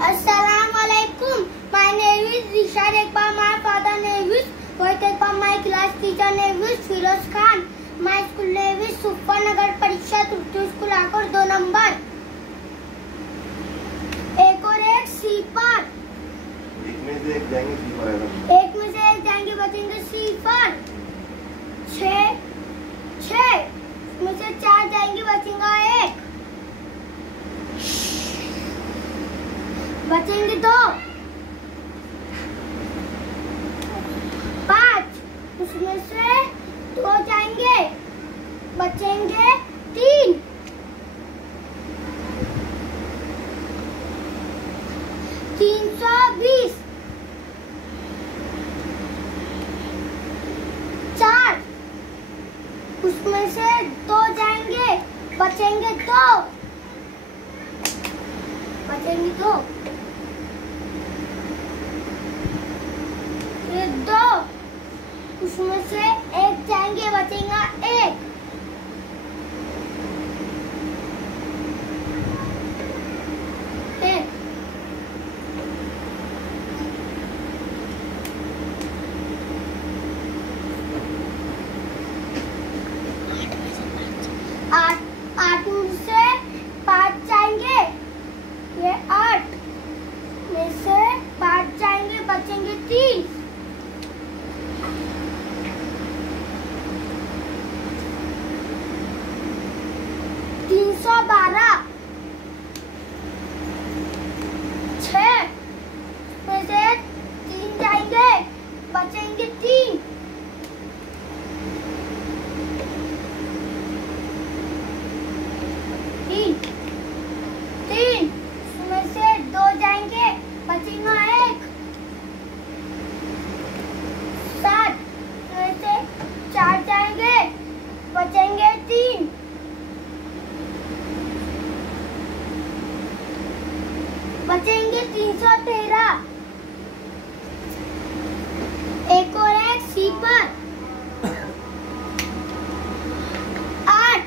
Assalamualaikum. My name is Rishad Ekbar. My father name is Ekbar. My class teacher name is firoz Khan. My school name is suffa nagar parishad school akot 2 number. एक और एक सी पर। एक में से एक जाएंगे सी पर आएगा। एक में से एक जाएंगे बचेंगे सी पर। 6 में से 4 जाएंगे बचेगा 1। बचेंगे 2। 5 उसमें से 2 जाएंगे बचेंगे 3। 320। 4 उसमें से 2 जाएंगे बचेंगे 2। बचेंगे 2। ये 2 उसमें से 1 जाएंगे बचेगा 1। 8 में से 5 जाएंगे ये 8 में से 5 जाएंगे बचेंगे 3। 312। 6 में से 3 जाएंगे बचेंगे 3। 3 उसमें से 2 जाएंगे बचेगा 1। 7 में से 4 जाएंगे बचेंगे 3। बचेंगे 313। एक और एक सी पर। 8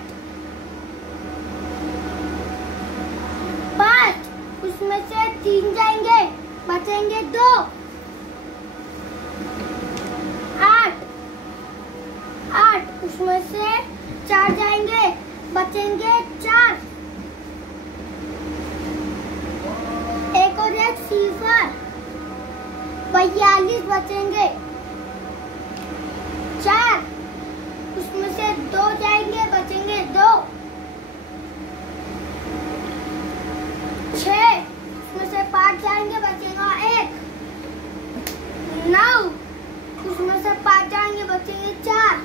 5 उसमें से 3 जाएंगे बचेंगे 2। 8 उसमें से 4 जाएंगे बचेंगे 4। एक और एक सिफर 42 बचेंगे 4 उसमें से 2 जाएंगे बचेंगे 2। 6 उसमें से 5 जाएंगे बचेगा 1। 9 उसमें से 5 जाएंगे बचेंगे 4।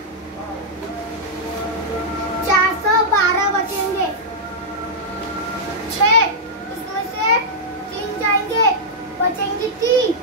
412 बचेंगे। 6 उसमें से 3 जाएंगे बचेंगे 3।